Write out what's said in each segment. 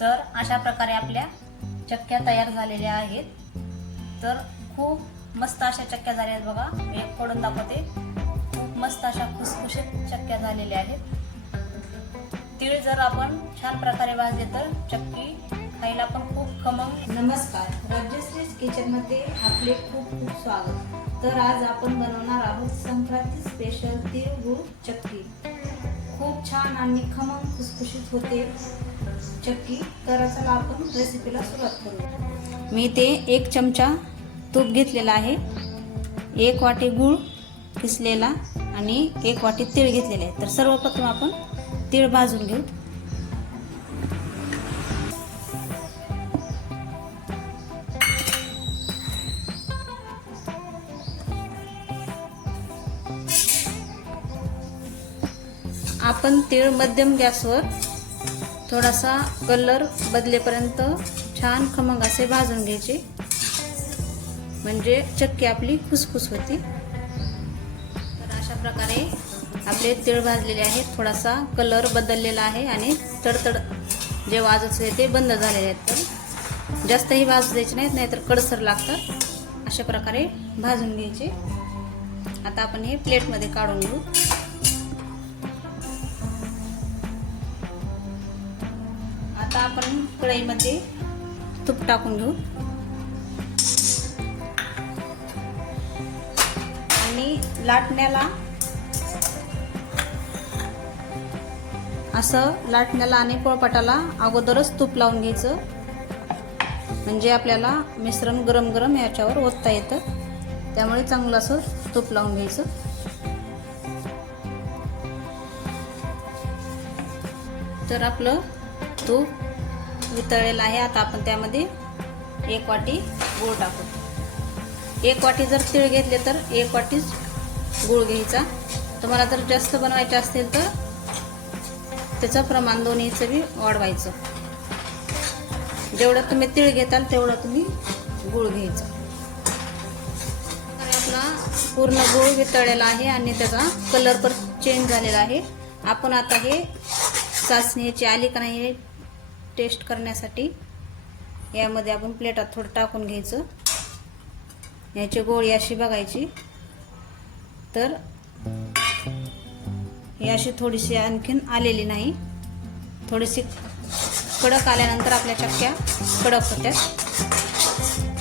तर अशा प्रकारे आपल्या चक्क्या तयार झालेल्या आहेत. तर खूप मस्त अशा चक्क्या झाल्या आहेत बघा. मी एक फोडून दाखवते. खूप मस्त अशा खुसखुशीत चक्क्या झालेल्या आहेत. तीळ जर आपण छान प्रकारे भाजले तर चक्की खायला पण खूप खमंग. नमस्कार. राज्यश्रीज किचनमध्ये आपले खूप खूप स्वागत. तर आज आपण बनवणार आहोत संक्रांती स्पेशल तिळगुळ चक्की. खूप छान आणि खमंग खुसखुशीत होते. चक्की तर चला आपण रेसिपीला सुरुवात करू मी ते एक चमचा तूप घेतलेला आहे एक वाटी गूळ किसलेला आणि एक वाटी तीळ घेतलेले आहे. तर सर्वप्रथम आपण तीळ भाजून घेऊ. आपण तीळ मध्यम गॅसवर थोडासा कलर बदलेपर्यंत छान खमंग असे भाजून घ्यायचे. म्हणजे चक्की आपली खुसखुस होती. तर अशा प्रकारे आपले तीळ भाजलेले आहेत. थोडासा कलर बदललेला आहे आणि तडतड जे वाजत होते ते बंद झालेले आहेत. तर जास्तही भाजू द्यायचे नाहीत नाहीतर कडसर लागतात. अशा प्रकारे भाजून घ्यायचे. आता आपण हे प्लेटमध्ये काढून घेऊ. आता आपण कढईमध्ये तूप टाकून घेऊ. आणि लाटण्याला असं लाटण्याला आणि पोळपाटाला अगोदरच तूप लावून घ्यायचं. म्हणजे आपल्याला मिश्रण गरम गरम याच्यावर ओतता येतं. त्यामुळे चांगलं असं तूप लावून घ्यायचं. तर आपलं तूप वितळलेलं आहे. आता आपण त्यामध्ये एक वाटी गूळ टाकू. एक वाटी जर तीळ घेतले तर एक वाटीच गूळ घ्यायचा. तुम्हाला जर जास्त बनवायचे असतील तर त्याचं प्रमाण दोन्हीचं बी वाढवायचं. जेवढं तुम्ही तीळ घेताल तेवढं तुम्ही गूळ घ्यायचं. तर आपला पूर्ण गूळ वितळलेला आहे आणि त्याचा कलर पण चेंज झालेला आहे. आपण आता हे चाचणी ह्याची आली का नाही हे टेस्ट करण्यासाठी यामध्ये आपण प्लेटात थोडं टाकून घ्यायचं. याची गोळी अशी बघायची. तर ही अशी थोडीशी आणखीन आलेली नाही. थोडीशी कडक आल्यानंतर आपल्या चक्क्या कडक होत्या.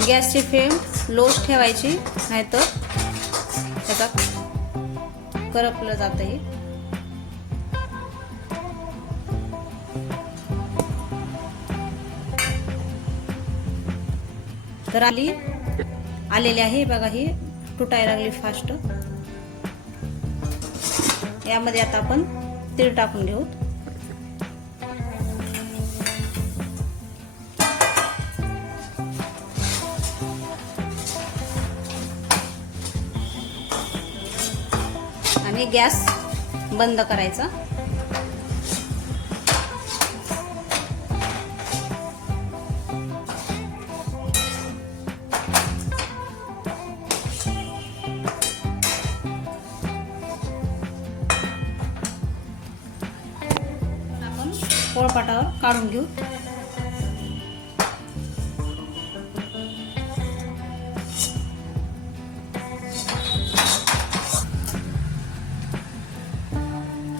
गॅसची फ्लेम लोच ठेवायची नाहीतर त्याचा करपलं जातं हे तर आली. आलेली आहे बघा ही. तुटायला लागली फास्ट यामध्ये आता आपण तीळ टाकून घेऊ. आणि गॅस बंद करायचा. पोळपाटावर काढून घेऊ.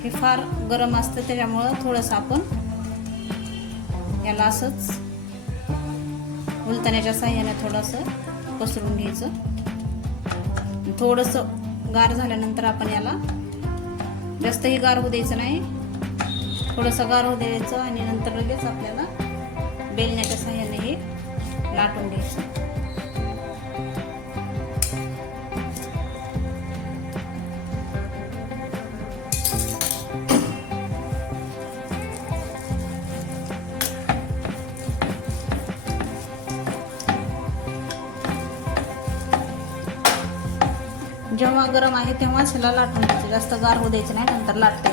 हे फार गरम असतं त्याच्यामुळं थोडंसं आपण याला असंच उलटण्याच्या साह्याने थोडंसं पसरून घ्यायचं. थोडंसं गार झाल्यानंतर आपण याला जास्तही गार होऊ द्यायचं नाही. थोडंसं गार होऊ द्यायचं आणि नंतर लगेच आपल्याला बेलण्याच्या साह्याने हे लाटून घ्यायचं. जेव्हा गरम आहे तेव्हाच ह्याला लाटून द्यायचं जास्त गार होऊ द्यायचं नाही नंतर लाटता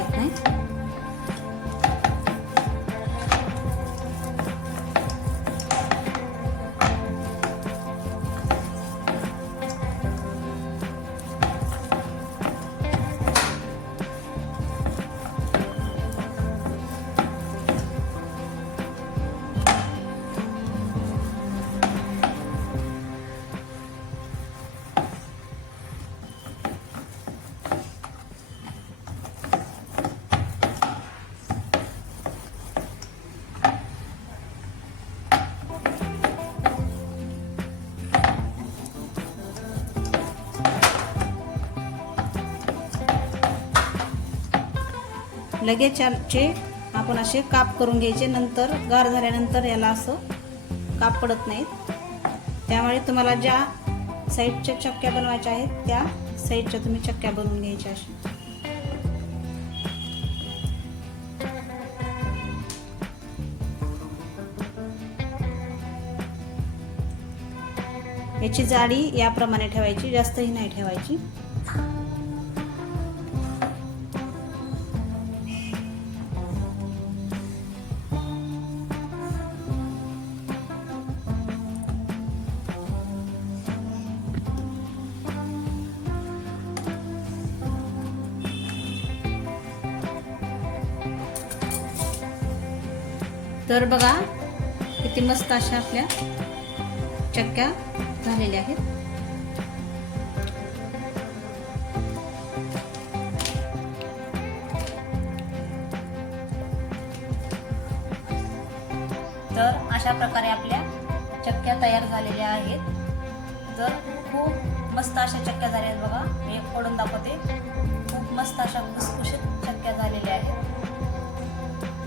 लगेच याचे आपण असे काप करून घ्यायचे. नंतर गार झाल्यानंतर याला असं काप पडत नाहीत. त्यामुळे तुम्हाला ज्या साईडच्या चक्क्या बनवायच्या आहेत त्या साईडच्या तुम्ही चक्क्या बनवून घ्यायच्या अशा. याची जाडी याप्रमाणे ठेवायची जास्तही नाही ठेवायची. तर बघा किती मस्त अशा आपल्या चक्क्या झालेल्या आहेत. तर अशा प्रकारे आपल्या चक्क्या तयार झालेल्या आहेत. तर खूप मस्त अशा चक्क्या झाल्या आहेत बघा. मी एक फोडून दाखवते. खूप मस्त अशा खुसखुशीत चक्क्या झालेल्या आहेत.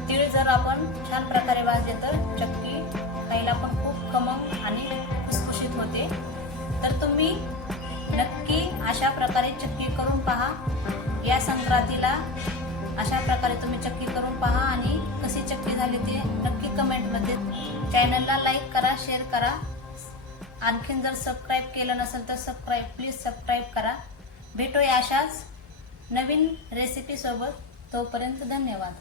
तीळ जर आपण छान प्रकारे भाजले तर चक्की खायला पण खूप खमंग आणि खुसखुशीत होते. तर तुम्ही नक्की अशा प्रकारे चक्की करून पहा. या संक्रांतीला अशा प्रकारे तुम्ही चक्की करून पहा आणि कशी चक्की झाली ते नक्की कमेंटमध्ये चॅनलला लाईक करा शेअर करा. आणखीन जर सबस्क्राईब केलं नसेल तर सबस्क्राईब प्लीज सबस्क्राईब करा. भेटूया अशाच नवीन रेसिपीसोबत तोपर्यंत धन्यवाद.